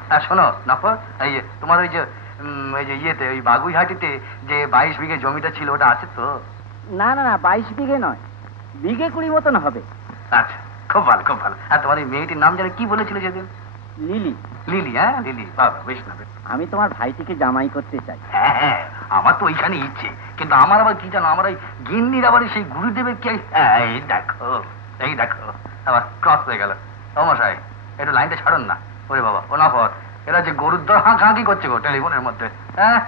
শোনো নাফা, এই তোমার ওই যে ইয়েতে ওই বাগুইহাটিতে যে 22 বিঘে জমিটা ছিল ওটা আছে তো? না না না, 22 বিঘে নয়, বিঘে 20 মতন হবে। আচ্ছা, খুব ভালো খুব ভালো। আর তোমার এই মেয়েটির নাম জানি কি বলেছিল সেদিন? লিলি। লিলি? হ্যাঁ লিলি, বাবা বেশ না। আমি তোমার ভাইটিকে জামাই করতে চাই। হ্যাঁ হ্যাঁ, আমার তো ওইখানে ইচ্ছে, কিন্তু আমার আবার কি জানো, আমার ওই গিন্নির আবার সেই গুরুদেবের কি, এই দেখো এই দেখো আবার ক্রস হয়ে গেল। ও মশাই, একটু লাইনটা ছাড়ুন না। ওরে বাবা, ও না পর এরা যে গরুর দর হাঁ হাঁ কি করছে গো টেলিফোনের মধ্যে। হ্যাঁ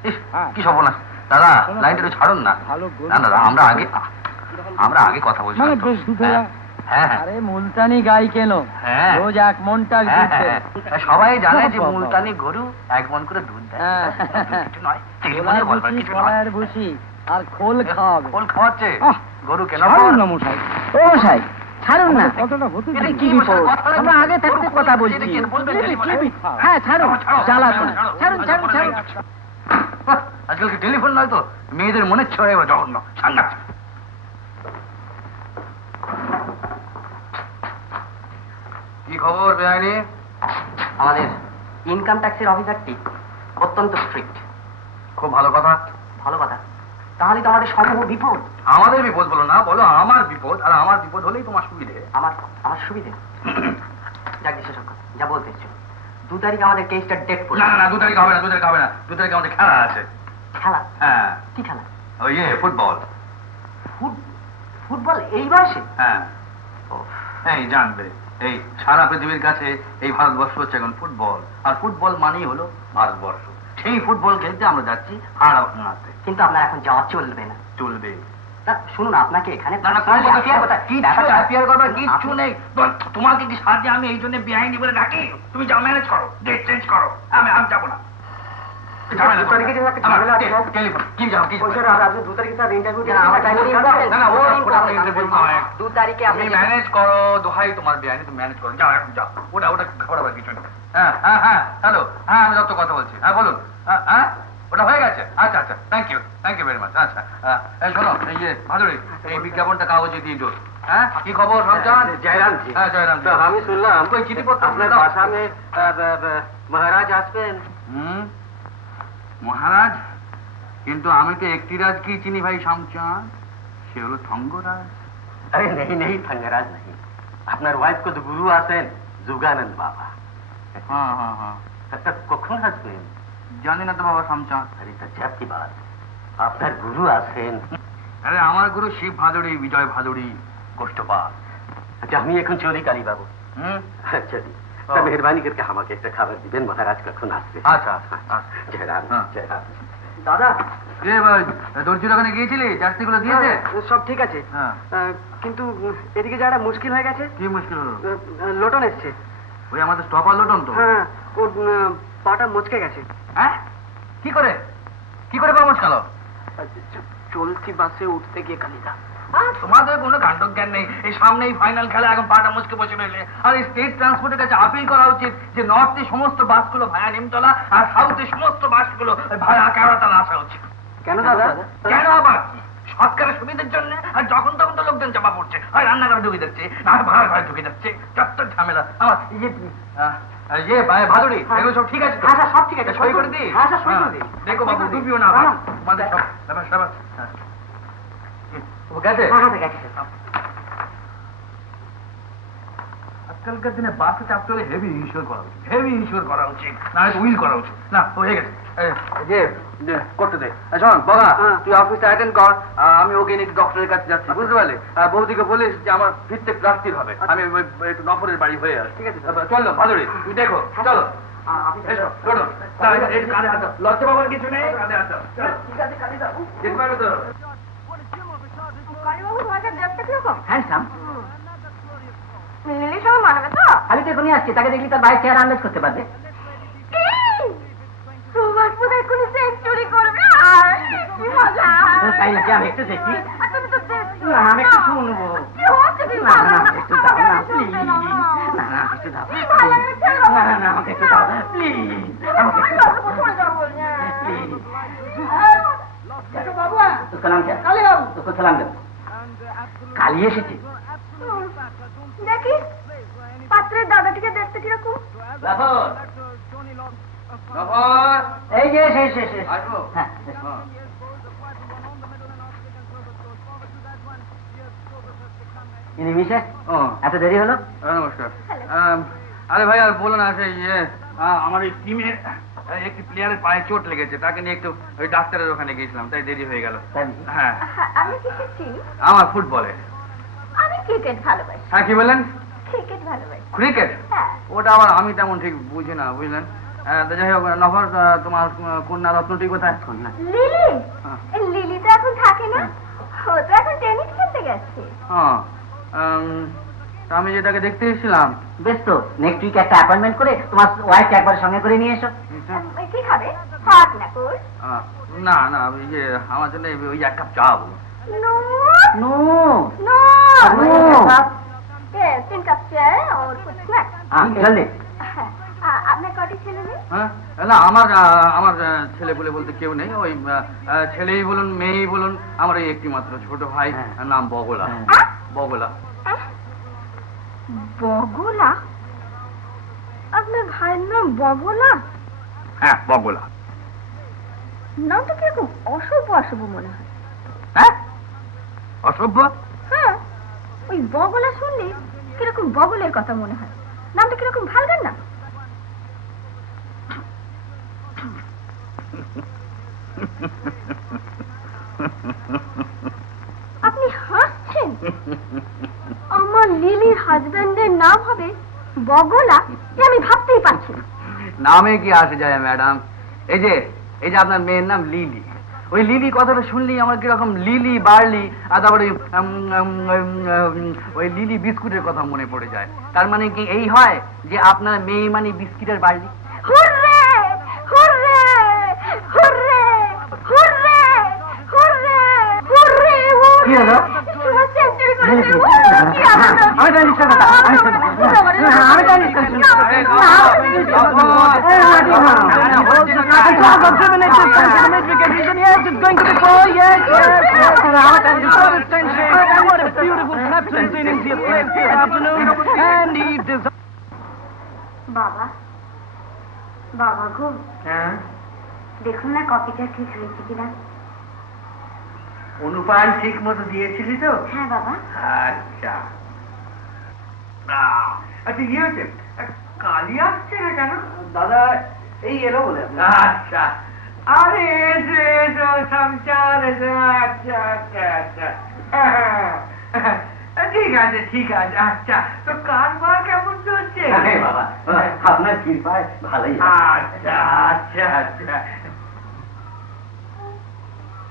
কি সব না দাদা, লাইনটা একটু ছাড়ুন না। না দাদা, আমরা আগে কথা বলছি। হ্যাঁ আরে মুলতানি গাই কেন? হ্যাঁ রোজ 1 মন টাক দুধ দেয়। সবাই জানে যে মুলতানি গরু 1 মন করে দুধ দেয়। নয় কলার ভুসি আর খোল খাওয়াবে। খোল খাওয়াচ্ছে গরু কেন? ছাড়ুন না মশাই। ও মশাই ছাড়ুন না, এটা কি বিপদ? আমরা আগে থাকতে কথা বলছি। হ্যাঁ ছাড়ুন, জ্বালাতন ছাড়ুন ছাড়ুন ছাড়ুন। আজকাল কি টেলিফোন নয় তো, মেয়েদের মনে ছড়ে জঘন্য সাংঘাতিক। কি খবর বেআইনি? আমাদের ইনকাম ট্যাক্সের অফিসারটি অত্যন্ত স্ট্রিক্ট। খুব ভালো কথা। ভালো কথা, তাহলে তো আমাদের সমূহ বিপদ। আমাদের বিপদ বলো না, বলো আমার বিপদ। আর আমার বিপদ হলেই তোমার সুবিধে। আমার সুবিধে? যাক বিশেষজ্ঞ, যা বলতে এসছো। 2 তারিখ আমাদের কেসটা ডেট পড়ে। না না, 2 তারিখ হবে না, 2 তারিখ হবে না। 2 তারিখ আমাদের খেলা আছে। খেলা? হ্যাঁ। কি খেলা? ওই ফুটবল। ফুটবল এই বয়সে? হ্যাঁ। এই জানবে, এই সারা পৃথিবীর কাছে এই ভারতবর্ষ হচ্ছে এখন ফুটবল, আর ফুটবল মানেই হলো ভারতবর্ষ। সেই ফুটবল খেলতে আমরা যাচ্ছি হারাতে। কিন্তু আপনার এখন যাওয়া চলবে না। চলবে না, শুনুন, আপনাকে এখানে কিচ্ছু নেই। তোমাকে কি সাহায্যে আমি এই জন্য বেআইনি বলে ডাকি? তুমি যাও, ম্যানেজ করো, ডেট চেঞ্জ করো। আমি যাবো না। ম্যানেজ করো, দোহাই তোমার বেআইনি, তুমি ম্যানেজ করো। যাও এখন যাও, ওটা ঘবড়াবার কিছু নেই। হ্যাঁ হ্যাঁ হ্যাঁ, হ্যালো, হ্যাঁ আমি দত্ত কথা বলছি। হ্যাঁ বলুন। হ্যাঁ ওটা হয়ে গেছে? আচ্ছা আচ্ছা, থ্যাংক ইউ ভেরি মাচ। আচ্ছা শোনো, এই যে ভাদুরী, এই বিজ্ঞাপনটা কাগজে দিয়ে দিও। হ্যাঁ কি খবর সবজান? জয়রামজি। হ্যাঁ জয়রামজি। আমি শুনলাম ওই চিঠিপত্র আপনার আসামে মহারাজ আসবেন। মহারাজ? কিন্তু আমি তো একটি রাজকেই চিনি ভাই শামচাঁদ, সে হলো থঙ্গরাজ। अरे नहीं नहीं, थंगराज नहीं। আপনার ওয়াইফ को तो गुरु आसेन जुगानंद बाबा। हाँ हाँ हाँ। तब कখন আসবেন? জানি না তো বাবা শামচাঁদ। अरे तो जब की बात, আপনার গুরু আছেন। আরে আমার গুরু শিব ভাদুড়ী, বিজয় ভাদুড়ী, গোষ্ঠপাল। আচ্ছা আমি এখন চলি কালী বাবু। চলি। তা মেহরবানি করকে আমাকে একটা খাবার দিবেন, মহারাজ কখন আসবে? আচ্ছা জয়রাম জয়রাম। দাদা, দর্জির ওখানে গিয়েছিলি? জার্সিগুলো দিয়েছে? সব ঠিক আছে, হ্যাঁ, কিন্তু এদিকে যাওয়াটা মুশকিল হয়ে গেছে। কি মুশকিল হলো? লোটন এসছে। ওই আমাদের স্টপার লোটন তো? হ্যাঁ, ওর পাটা মচকে গেছে। হ্যাঁ, কি করে পা মচকালো? চলতি বাসে উঠতে গিয়ে কালিদা। তোমাদের কোনো কাণ্ডজ্ঞান নেই। এই সামনেই ফাইনাল খেলা, এখন পাটা মুচকে বসে রইলে। আর এই স্টেট ট্রান্সপোর্টের কাছে আপিল করা উচিত যে নর্থে সমস্ত বাসগুলো ভায়া নিমতলা, আর সাউথে সমস্ত বাসগুলো ভায়া কেওড়াতলা আসা উচিত। কেন দাদা? কেন আবার কি? সরকারের সুবিধার জন্য। আর যখন তখন তো লোকজন চাপা পড়ছে, হয় রান্নাঘরে ঢুকে যাচ্ছে, না ভাড়া ঘরে ঢুকে যাচ্ছে। যত ঝামেলা। আমার ভাদুড়ী, এগুলো সব ঠিক আছে? হ্যাঁ সব ঠিক আছে, সই করে দিই। হ্যাঁ সই করে দিই। দেখো বাবু, ডুবিও না আমাদের সব ব্যাপার। আজকালকার দিনে বাসে চাপতে হলে হেভি ইনশিওর করা উচিত, না হয়তো উইল করা উচিত। না হয়ে গেছে, করতে দে। শোন বাবা, তুই অফিসে অ্যাটেন্ড কর, আমি ওকে নিয়ে ডক্টরের কাছে যাচ্ছি, বুঝতে পারলি? বৌদিকে বলিস যে আমার ফিরতে প্লাস্টিক হবে, আমি একটু নফরের বাড়ি হয়ে আসি। ঠিক আছে, চলো ভাদুড়ী, তুই দেখো, চলো এসো, চলো। লজ্জা বাবার কিছু নেই, কাঁধে হাত দাও। যেতে পারবে তো? হ্যান্ডসাম। লিলির সঙ্গে মানাবে তো? আমি তো এখনই আসছি, তাকে দেখলি তার বাইক চেহারা আন্দাজ করতে পারবে। তোমার বোধহয় কোনো সেঞ্চুরি করবে। তাই নাকি? আমি একটু দেখি। তুমি তো না, আমি একটু শুনবো। না একটু দাও না প্লিজ। না একটু দাও। না আমাকে একটু দাও প্লিজ। আমাকে একটু দাও প্লিজ। সালাম দেন। কালী বাবু, সালাম দেন। কালী এসেছে। দেখি পাত্রের দাদাটিকে দেখতে কিরকম। এই যে শেষ আসবো। হ্যাঁ ইনি মিসেস ও এত দেরি হলো? নমস্কার। আরে ভাই আর বলো না, সেই আমার এই টিমের একটি প্লেয়ারের পায়ে চোট লেগেছে, তাকে নিয়ে একটু ওই ডাক্তারের ওখানে গিয়েছিলাম, তাই দেরি হয়ে গেল। হ্যাঁ আমি ক্রিকেট চিনি। আমার ফুটবলে। আমি ক্রিকেট ভালোবাসি। হ্যাঁ কি বললেন? ক্রিকেট ভালোবাসি। ক্রিকেট? হ্যাঁ। ওটা আবার আমি তেমন ঠিক বুঝি না, বুঝলেন। তো যাই হোক, নফর তোমার কন্যা রত্নটি কোথায়? লিলি? লিলি তো এখন থাকে না, ও তো এখন টেনিস খেলতে গেছে। হ্যাঁ, আমি যেটাকে দেখতে এসেছিলাম। বেশ তো, নেক্সট উইক একটা অ্যাপয়েন্টমেন্ট করে তোমার ওয়াইফকে একবার সঙ্গে করে নিয়ে এসো। কি খাবে? হট না কোর্স? না না, আমার জন্য ওই এক কাপ চা বলুন। No no no no yes 3 cup चाय और कुछ स्नैक्स। हाँ जल्दी। আপনার কটি ছেলে নেই? হ্যাঁ না, আমার ছেলে বলে বলতে কেউ নেই, ওই ছেলেই বলুন মেয়েই বলুন, আমার এই একটি মাত্র ছোট ভাই, নাম বগলা। বগলা? বগলা? আপনার ভাইয়ের নাম বগলা? হ্যাঁ বগলা। নামটা কিরকম অশুভ অশুভ মনে হয়। হ্যাঁ অসভ্য? হ্যাঁ, ওই বগলা শুনলে কিরকম বগলের কথা মনে হয়। নামটা কিরকম ভালগার না? আপনি হাসছেন? আমার লিলির হাজবেন্ডের নাম হবে বগলা, এ আমি ভাবতেই পারছি না। নামে কি আসে যায় ম্যাডাম? এই যে আপনার মেয়ের নাম লিলি, ওই লিলি কথাটা শুনলেই আমার কিরকম লিলি বার্লি, আর তারপরে ওই লিলি বিস্কুটের কথা মনে পড়ে যায়। তার মানে কি এই হয় যে আপনার মেয়ে মানে বিস্কিটের barley? Hurray hurray hurray hurray hurray hurray. কি হলো? সেঞ্চুরি করেছে। আমি জানি সেটা, আমি জানি বাবা বাবা গো, দেখুন না কপিটা ঠিক হয়েছে কিনা। অনুপান ঠিক মতো দিয়েছিলি তো? হ্যাঁ বাবা। আচ্ছা আচ্ছা, কি হয়েছে? কালি আসছে না কেন? দাদা এই এলো বলে। আচ্ছা, আরে এসো এসো সংসার এসো। আচ্ছা আচ্ছা আচ্ছা, ঠিক আছে ঠিক আছে। আচ্ছা, তো কারবার কেমন চলছে? বাবা আপনার কৃপায় ভালোই। আচ্ছা আচ্ছা আচ্ছা।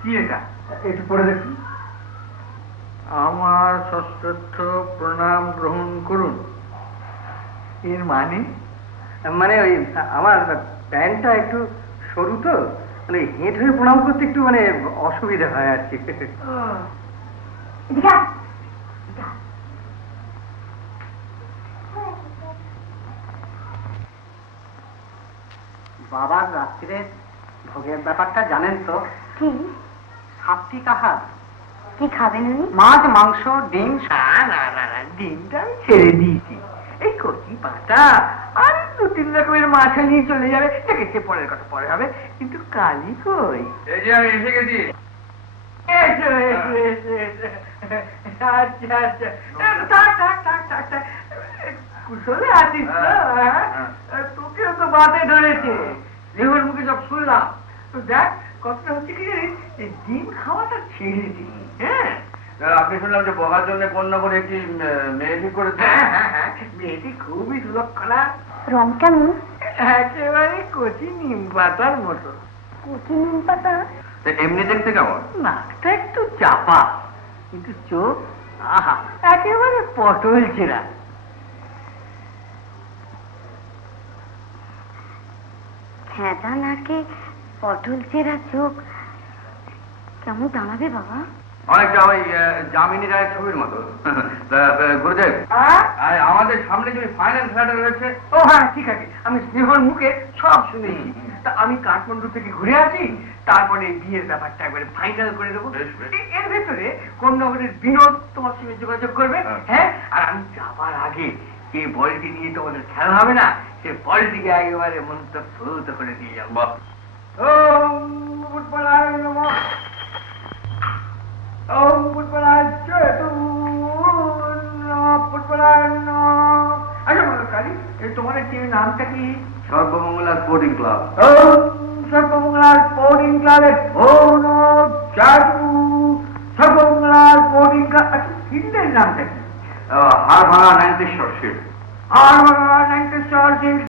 কি এটা? একটু পড়ে দেখুন। আমার সশ্রদ্ধ প্রণাম গ্রহণ করুন, এর মানে? মানে ওই আমার প্যান্টটা একটু সরু তো, মানে হেঁট হয়ে প্রণাম করতে একটু মানে অসুবিধা হয় আর কি। বাবার রাত্রিরে ভোগের ব্যাপারটা জানেন তো? কি সাতটি কাহার কি খাবেন উনি? মাছ মাংস ডিম। না না না না, ডিমটা আমি ছেড়ে দিয়েছি। এই কচি পাতা আর 2-3 রকমের মাছ নিয়ে চলে যাবে, সে পরের কথা পরে হবে, কিন্তু কালি কই? এই যে আমি এসে গেছি। এসো এসো এসো এসো। আচ্ছা আচ্ছা, থাক থাক থাক থাক থাক। কুশলে আছিস তো? তোকেও তো বাতে ধরেছে, লেহুর মুখে সব শুনলাম। তো দেখ, কথা হচ্ছে কি জানিস, এই ডিম খাওয়াটা ছেড়ে দিই। হ্যাঁ, আপনি শুনলাম যে বগার জন্য কন্যা করে একটি মেয়ে ঠিক করেছে। হ্যাঁ হ্যাঁ, মেয়েটি খুবই সুলক্ষণা, রং কেমন? একেবারে কচি নিম পাতার মতো। কচি নিম পাতা? এমনি দেখতে কেমন? নাকটা একটু চাপা, কিন্তু চোখ আহা একেবারে পটল চেরা। খেদা নাকে পটল চেরা চোখ, কেমন দাঁড়াবে বাবা? অনেকটা ওই যামিনী রায়ের ছবির মতো। গুরুদেব, আমাদের সামনে যে ফাইনাল খেলাটা রয়েছে। ও হ্যাঁ ঠিক আছে, আমি স্নেহর মুখে সব শুনেছি। তা আমি কাঠমান্ডু থেকে ঘুরে আসি, তারপরে বিয়ের ব্যাপারটা একবারে ফাইনাল করে দেবো। এর ভেতরে কোন্নগরের বিনোদ তোমার সঙ্গে যোগাযোগ করবে। হ্যাঁ, আর আমি যাবার আগে যে বলটি নিয়ে তোমাদের খেলা হবে না, সে বলটিকে একেবারে মন্ত্রভূত করে দিয়ে যাবো। ওম ফুটবলার নমঃ, ওম ফুটবলার জয় তু ফুটবলার নমঃ। আচ্ছা বলো কালী, তোমাদের টিমের নামটা কি? Sarbamangala sporting club. Sarbamangala sporting ক্লাবের ভৌন জাদু সর্বমঙ্গলা স্পোর্টিং ক্লাব। আচ্ছা ফিল্ডের নামটা কি? হাড়ভাঙা 90 শর্ট। হাড়ভাঙা 90 শর্ট।